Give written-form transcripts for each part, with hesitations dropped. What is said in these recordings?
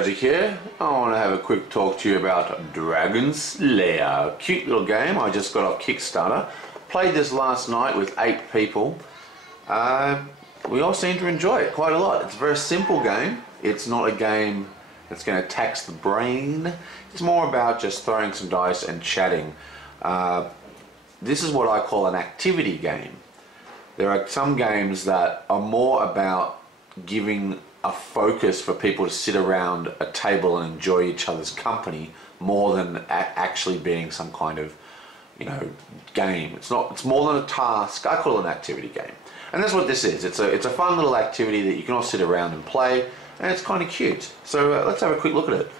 Josie here. I want to have a quick talk to you about Dragon Slayer. Cute little game I just got off Kickstarter. Played this last night with 8 people. We all seem to enjoy it quite a lot. It's a very simple game. It's not a game that's going to tax the brain. It's more about just throwing some dice and chatting. This is what I call an activity game. There are some games that are more about giving a focus for people to sit around a table and enjoy each other's company more than actually being some kind of, game. It's more than a task. I call it an activity game. And that's what this is. It's a fun little activity that you can all sit around and play, and it's kind of cute. So let's have a quick look at it.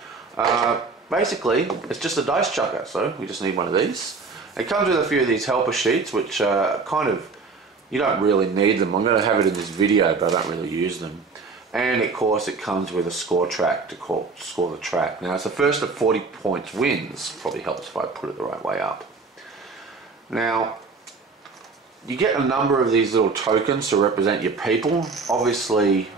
Basically, it's just a dice chucker, so we just need one of these. It comes with a few of these helper sheets, which you don't really need them. I'm going to have it in this video, but I don't really use them. And of course it comes with a score track to score the track. Now it's the first of 40 points wins. Probably helps if I put it the right way up. Now you get a number of these little tokens to represent your people. Obviously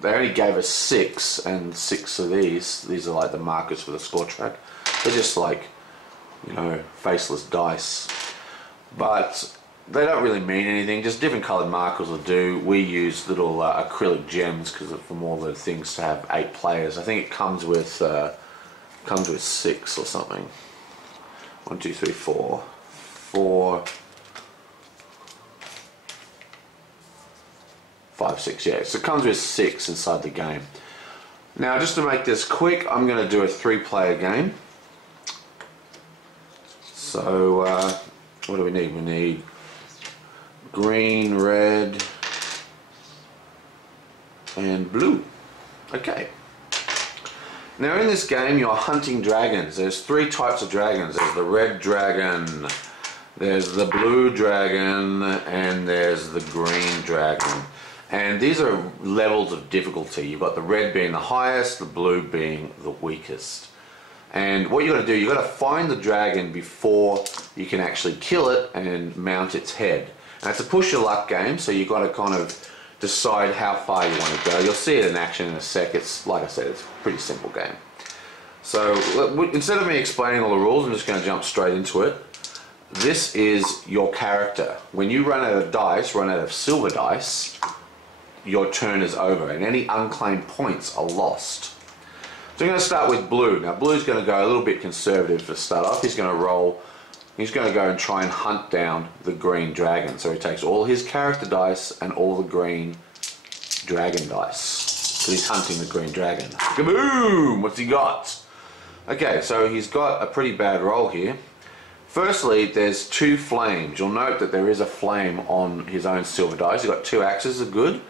they only gave us 6, and 6 of these are like the markers for the score track. They're just like, faceless dice. But they don't really mean anything, just different coloured markers will do. We use little acrylic gems because from all the things to have 8 players. I think it comes with 6 or something. 1, 2, 3, 4. 4, 5, 6, yeah. So it comes with 6 inside the game. Now just to make this quick, I'm going to do a 3-player game. So what do we need? We need green, red, and blue. Okay. Now in this game you're hunting dragons. There's 3 types of dragons. There's the red dragon, there's the blue dragon, and there's the green dragon. And these are levels of difficulty. You've got the red being the highest, the blue being the weakest. And what you got to do, you got to find the dragon before you can actually kill it and mount its head. And it's a push your luck game, so you've got to kind of decide how far you want to go. You'll see it in action in a sec. It's, like I said, it's a pretty simple game. So instead of me explaining all the rules, I'm just going to jump straight into it. This is your character. When you run out of dice, run out of silver dice, your turn is over, and any unclaimed points are lost. So I'm going to start with blue. Now blue's going to go a little bit conservative to start off. He's going to go and try and hunt down the green dragon. So he takes all his character dice and all the green dragon dice. So he's hunting the green dragon. Kaboom! What's he got? Okay, so he's got a pretty bad roll here. Firstly, there's 2 flames. You'll note that there is a flame on his own silver dice. He's got 2 axes are good,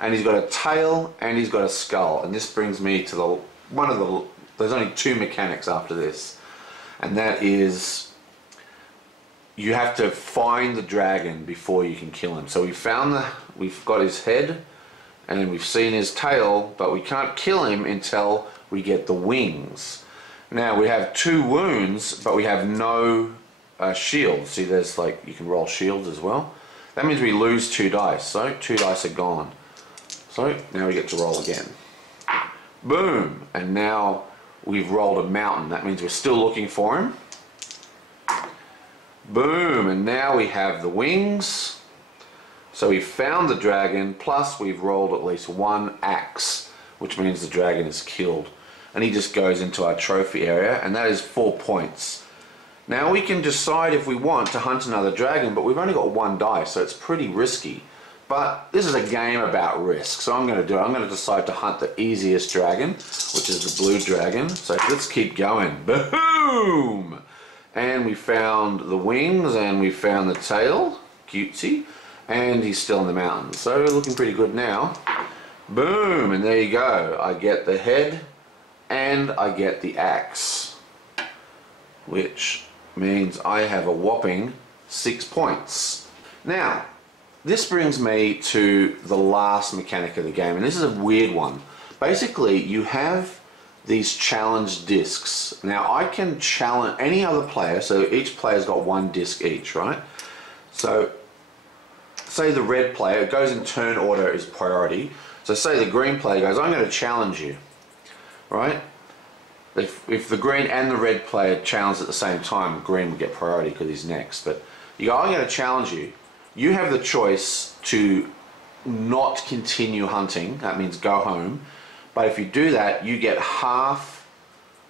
and he's got a tail and he's got a skull. And this brings me to there's only 2 mechanics after this, and that is you have to find the dragon before you can kill him. So we've got his head and we've seen his tail, but we can't kill him until we get the wings. Now we have 2 wounds, but we have no shields. See, there's you can roll shields as well. That means we lose 2 dice, so 2 dice are gone. So now we get to roll again. Boom! And now we've rolled a mountain. That means we're still looking for him. Boom! And now we have the wings. So we found the dragon, plus we've rolled at least 1 axe, which means the dragon is killed. And he just goes into our trophy area, and that is 4 points. Now we can decide if we want to hunt another dragon, but we've only got 1 dice, so it's pretty risky. But this is a game about risk, so I'm going to decide to hunt the easiest dragon, which is the blue dragon. So let's keep going. Boom! And we found the wings, and we found the tail, cutesy, and he's still in the mountain. So looking pretty good now. Boom! And there you go. I get the head, and I get the axe, which means I have a whopping 6 points. Now, this brings me to the last mechanic of the game, and this is a weird one. Basically, you have these challenge discs. Now, I can challenge any other player, so each player's got 1 disc each, right? So, say the red player, it goes in turn order as priority. So say the green player goes, I'm going to challenge you. right? If the green and the red player challenge at the same time, green would get priority because he's next. But you go, I'm going to challenge you. You have the choice to not continue hunting. That means go home. But if you do that, you get half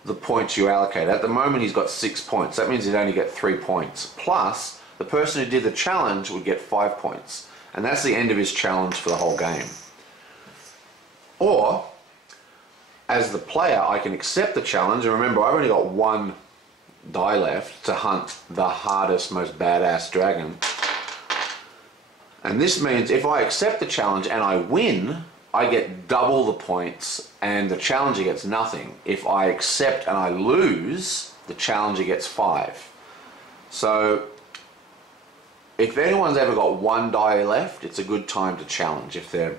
the points you allocate. At the moment, he's got 6 points. That means he'd only get 3 points. Plus, the person who did the challenge would get 5 points. And that's the end of his challenge for the whole game. Or, as the player, I can accept the challenge. And remember, I've only got 1 die left to hunt the hardest, most badass dragon. And this means if I accept the challenge and I win, I get double the points and the challenger gets nothing. If I accept and I lose, the challenger gets 5. So if anyone's ever got 1 die left, it's a good time to challenge if they've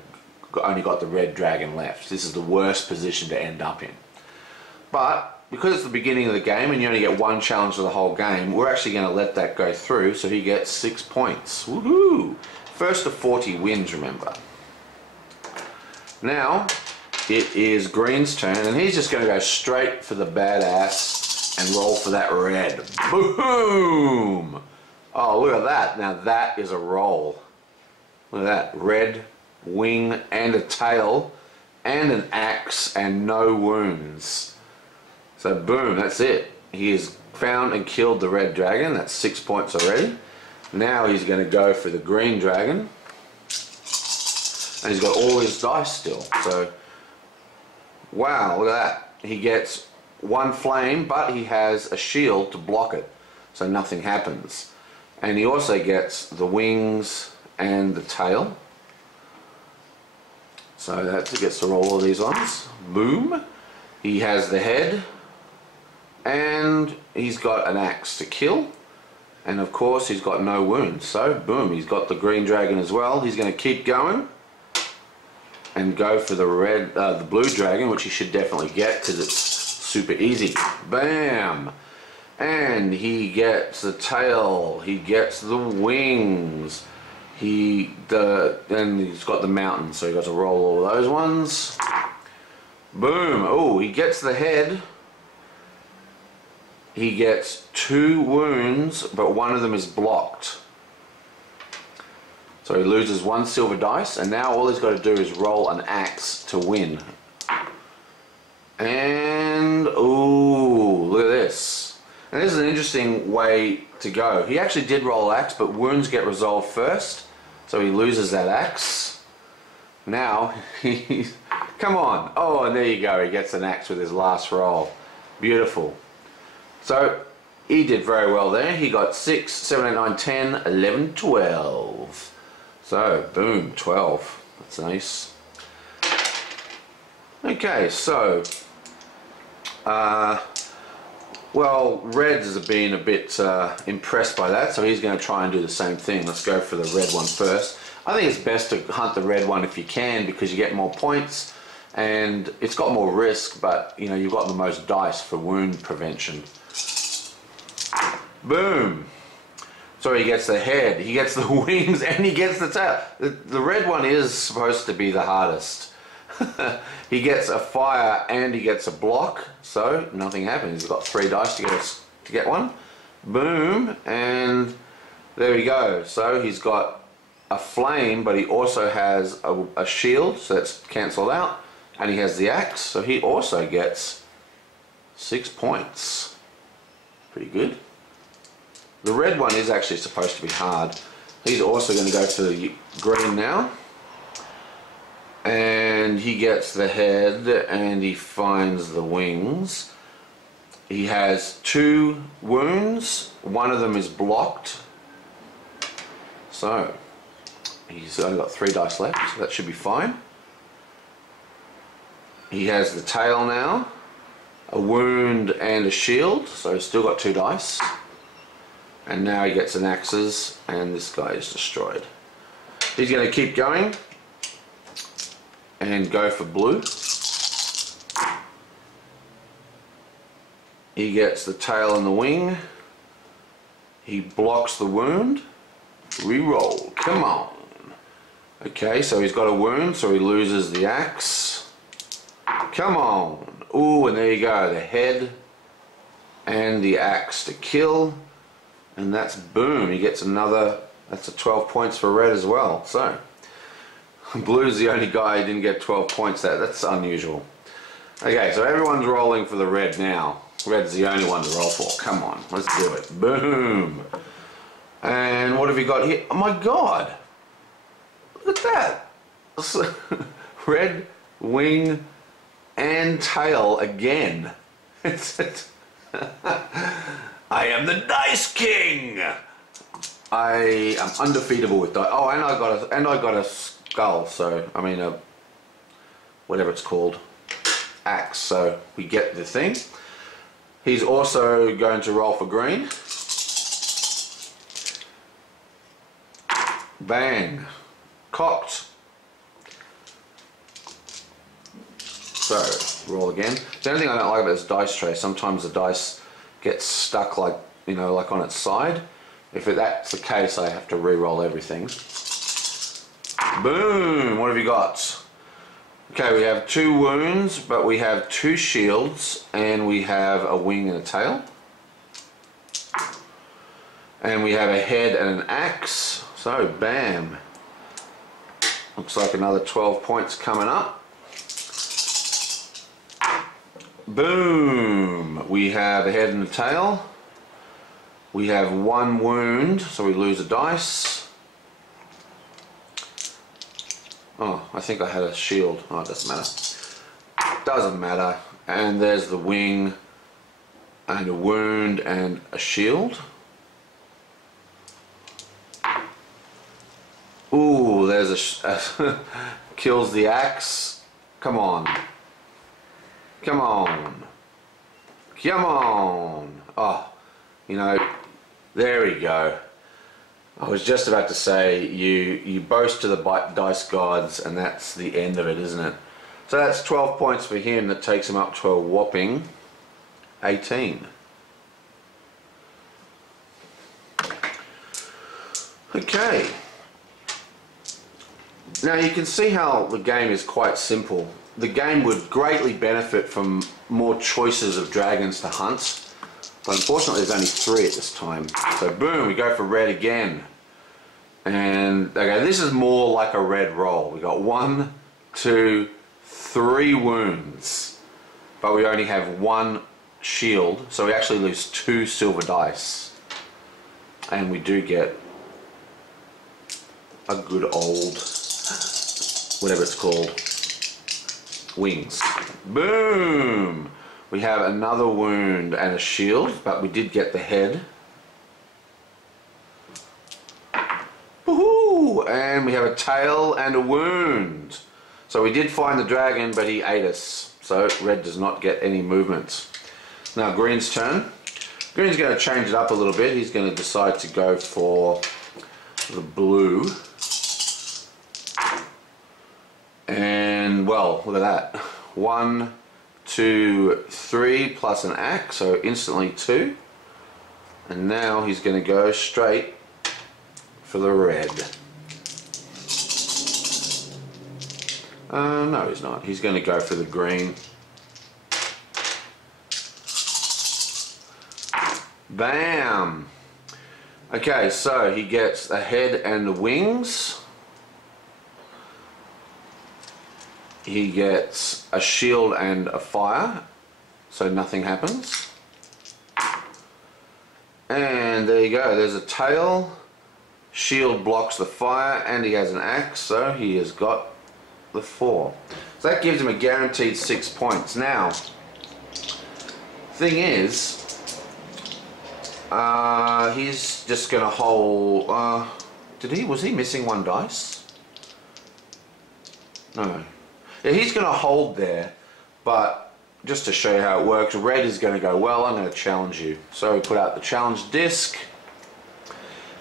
only got the red dragon left. This is the worst position to end up in. But because it's the beginning of the game and you only get 1 challenge for the whole game, we're actually going to let that go through, so he gets 6 points. Woohoo! First to 40 wins, remember. Now, it is green's turn, and he's just going to go straight for the badass and roll for that red. Boom! Oh, look at that. Now that is a roll. Look at that. Red, wing, and a tail, and an axe, and no wounds. So boom, that's it. He has found and killed the red dragon. That's 6 points already. Now he's going to go for the green dragon. And he's got all his dice still. So, wow, look at that. He gets 1 flame, but he has a shield to block it. So nothing happens. And he also gets the wings and the tail. So that gets to roll all these ones. Boom. He has the head. And he's got an axe to kill. And of course he's got no wounds. So boom, he's got the green dragon as well. He's going to keep going and go for the red, the blue dragon, which he should definitely get because it's super easy. Bam! And he gets the tail. He gets the wings. And he's got the mountain, so he got to roll all those ones. Boom! Oh, he gets the head. He gets 2 wounds, but one of them is blocked. So he loses 1 silver dice, and now all he's got to do is roll an axe to win. And, ooh, look at this. And this is an interesting way to go. He actually did roll axe, but wounds get resolved first, so he loses that axe. Now, he's... Come on! Oh, and there you go, he gets an axe with his last roll. Beautiful. So, he did very well there. He got 6, 7, 8, 9, 10, 11, 12. So, boom, 12. That's nice. Okay, so... well, Reds has been a bit impressed by that, so he's going to try and do the same thing. Let's go for the red one first. I think it's best to hunt the red one if you can, because you get more points, and it's got more risk, but, you know, you've got the most dice for wound prevention. Boom! So he gets the head, he gets the wings, and he gets the tail. The red one is supposed to be the hardest. He gets a fire and he gets a block, so nothing happens. He's got 3 dice to get one. Boom, and there we go. So he's got a flame, but he also has a shield, so that's cancelled out. And he has the axe, so he also gets 6 points. Pretty good. The red one is actually supposed to be hard. He's also going to go for the green now. And he gets the head and he finds the wings. He has 2 wounds. One of them is blocked. So, he's only got 3 dice left, so that should be fine. He has the tail now. A wound and a shield, so he's still got 2 dice. And now he gets an axes, and this guy is destroyed. He's going to keep going and go for blue. He gets the tail and the wing. He blocks the wound. Reroll. Come on. Okay, so he's got a wound, so he loses the axe. Come on. Ooh, and there you go. The head and the axe to kill. And that's boom. He gets another. That's a 12 points for red as well. So, blue's the only guy who didn't get 12 points there. That's unusual. Okay, so everyone's rolling for the red now. Red's the only one to roll for. Come on, let's do it. Boom. And what have we got here? Oh my god. Look at that. Red, wing, and tail again. I am the Dice King. I am undefeatable with dice. Oh, and I got a skull. So I mean whatever it's called, axe. So we get the thing. He's also going to roll for green. Bang, cocked. So roll again. The only thing I don't like about this dice tray, sometimes the dice gets stuck like, you know, like on its side. If that's the case, I have to re-roll everything. Boom! What have you got? Okay, we have 2 wounds, but we have 2 shields, and we have a wing and a tail. And we have a head and an axe. So, bam. Looks like another 12 points coming up. Boom! We have a head and a tail. We have 1 wound, so we lose a dice. Oh, I think I had a shield. Oh, it doesn't matter. Doesn't matter. And there's the wing, and a wound, and a shield. Ooh, there's a kills the axe. Come on. Come on. Come on. Oh, you know, there we go. I was just about to say, you boast to the dice gods, and that's the end of it, isn't it? So that's 12 points for him. That takes him up to a whopping 18. Okay. Now you can see how the game is quite simple. The game would greatly benefit from more choices of dragons to hunt. But unfortunately there's only 3 at this time. So boom, we go for red again. And okay, this is more like a red roll. We got 1, 2, 3 wounds. But we only have 1 shield. So we actually lose 2 silver dice. And we do get a good old, whatever it's called, wings. Boom! We have another wound and a shield, but we did get the head. Woohoo! And we have a tail and a wound. So we did find the dragon, but he ate us. So red does not get any movements. Now green's turn. Green's going to change it up a little bit. He's going to decide to go for the blue. And well, look at that. 1, 2, 3 plus an axe, so instantly 2. And now he's going to go straight for the red. No, he's not. He's going to go for the green. Bam! Okay, so he gets a head and the wings. He gets a shield and a fire, so nothing happens. And there you go, there's a tail. Shield blocks the fire, and he has an axe, so he has got the 4. So that gives him a guaranteed 6 points. Now, thing is, he's just going to hold. Was he missing 1 dice? No. Yeah, he's going to hold there, but just to show you how it works, red is going to go, well, I'm going to challenge you. So we put out the challenge disc,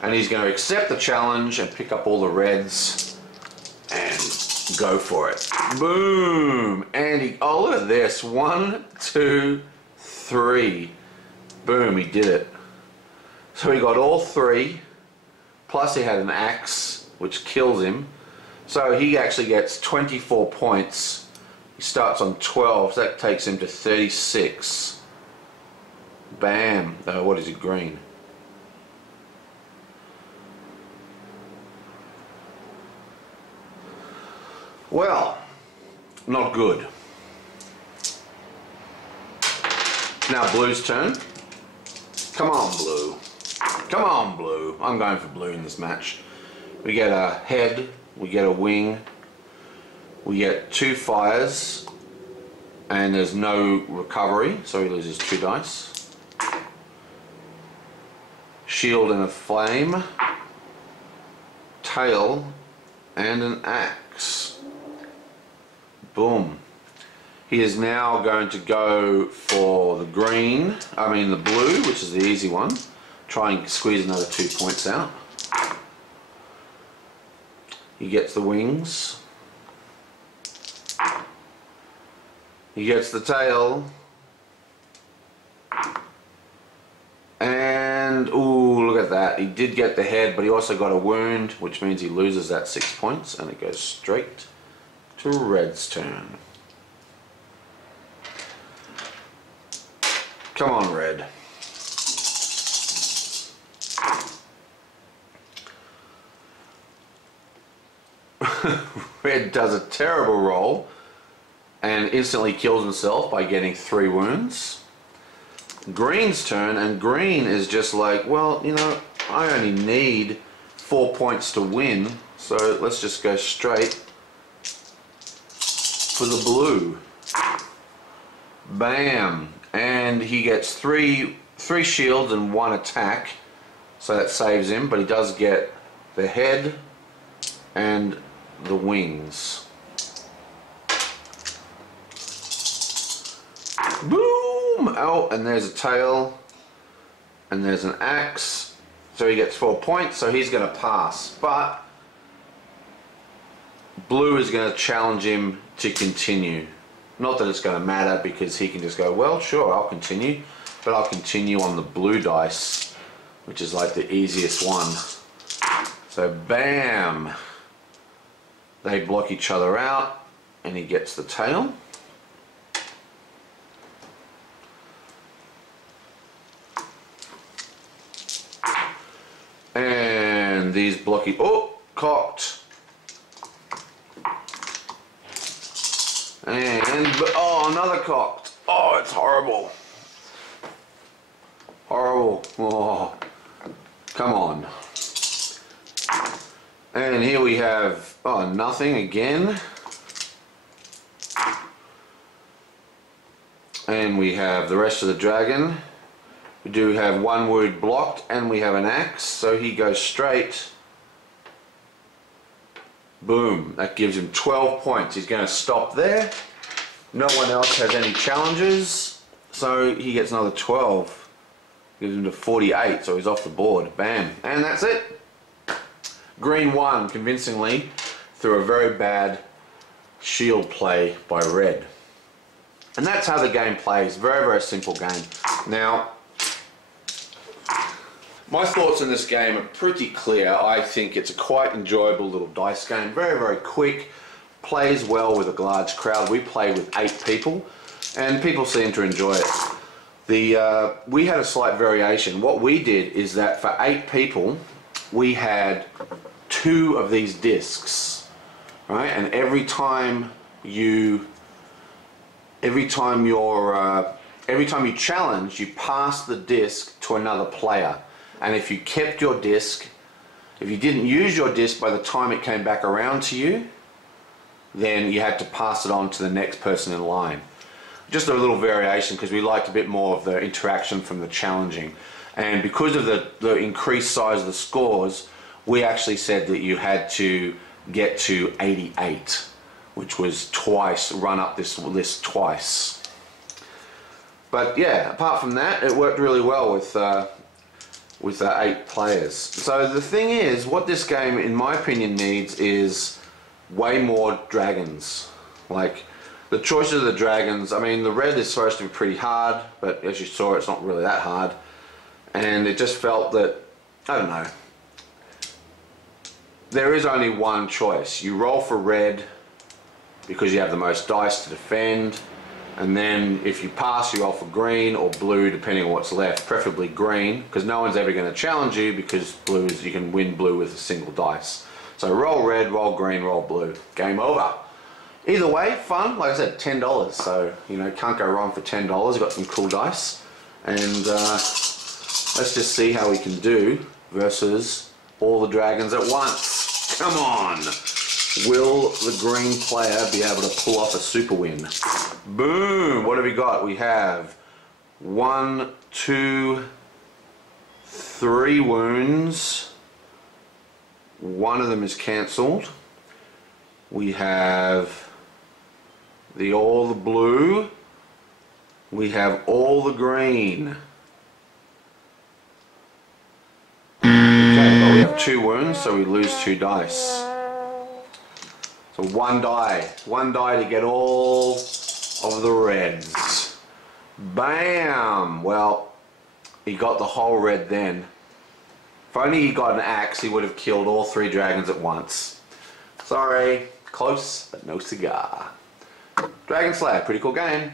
and he's going to accept the challenge and pick up all the reds and go for it. Boom! And he, oh, look at this. 1, 2, 3. Boom, he did it. So he got all 3, plus he had an axe, which kills him. So he actually gets 24 points He starts on 12, so that takes him to 36. Bam. What is it, green? Well, not good. Now blue's turn. Come on, blue. Come on, blue. I'm going for blue in this match. We get a head, we get a wing, we get 2 fires, and there's no recovery, so he loses 2 dice. Shield and a flame, tail, and an axe. Boom. He is now going to go for the the blue, which is the easy one. Try and squeeze another 2 points out. He gets the wings. He gets the tail. And, ooh, look at that. He did get the head, but he also got a wound, which means he loses that 6 points, and it goes straight to red's turn. Come on, red. Red does a terrible roll and instantly kills himself by getting 3 wounds. Green's turn, and green is just like, well, you know, I only need 4 points to win, so let's just go straight for the blue. Bam. And he gets three shields and 1 attack, so that saves him, but he does get the head and the wings. Boom! Oh, and there's a tail, and there's an axe, so he gets 4 points, so he's going to pass, but blue is going to challenge him to continue. Not that it's going to matter, because he can just go, well, sure, I'll continue, but I'll continue on the blue dice, which is like the easiest one. So bam, they block each other out, and he gets the tail. And these blocky, oh, cocked. And, oh, another cocked. Oh, it's horrible. Horrible. Oh, come on. And here we have, oh, nothing again. And we have the rest of the dragon. We do have 1 wound blocked, and we have an axe, so he goes straight. Boom, that gives him 12 points. He's going to stop there. No one else has any challenges, so he gets another 12. Gives him to 48, so he's off the board. Bam. And that's it. Green won convincingly through a very bad shield play by red. And that's how the game plays. Very, very simple game. Now, my thoughts on this game are pretty clear. I think it's a quite enjoyable little dice game. Very, very quick. Plays well with a large crowd. We play with 8 people, and people seem to enjoy it. We had a slight variation. What we did is that for 8 people, we had 2 of these discs, right? And every time you challenge, you pass the disc to another player. And if you kept your disc, if you didn't use your disc by the time it came back around to you, then you had to pass it on to the next person in line. Just a little variation, because we liked a bit more of the interaction from the challenging. And because of the increased size of the scores, we actually said that you had to get to 88, which was twice, run up this list twice. But yeah, apart from that, it worked really well with 8 players. So the thing is, what this game, in my opinion, needs is way more dragons. Like, the choice of the dragons, I mean, the red is supposed to be pretty hard, but as you saw, it's not really that hard. And it just felt that, I don't know, there is only one choice. You roll for red, because you have the most dice to defend. And then if you pass, you roll for green or blue, depending on what's left, preferably green, because no one's ever going to challenge you, because blue is, you can win blue with a single dice. So roll red, roll green, roll blue. Game over. Either way, fun. Like I said, $10. So, you know, can't go wrong for $10. You've got some cool dice. And let's just see how we can do versus all the dragons at once. Come on. Will the green player be able to pull off a super win? Boom! What have we got? We have 1, 2, 3 wounds. One of them is cancelled. We have all the blue. We have all the green. Okay, well we have 2 wounds, so we lose 2 dice. So one die to get all of the reds. Bam! Well, he got the whole red then. If only he got an axe, he would have killed all 3 dragons at once. Sorry, close, but no cigar. Dragon Slayer, pretty cool game.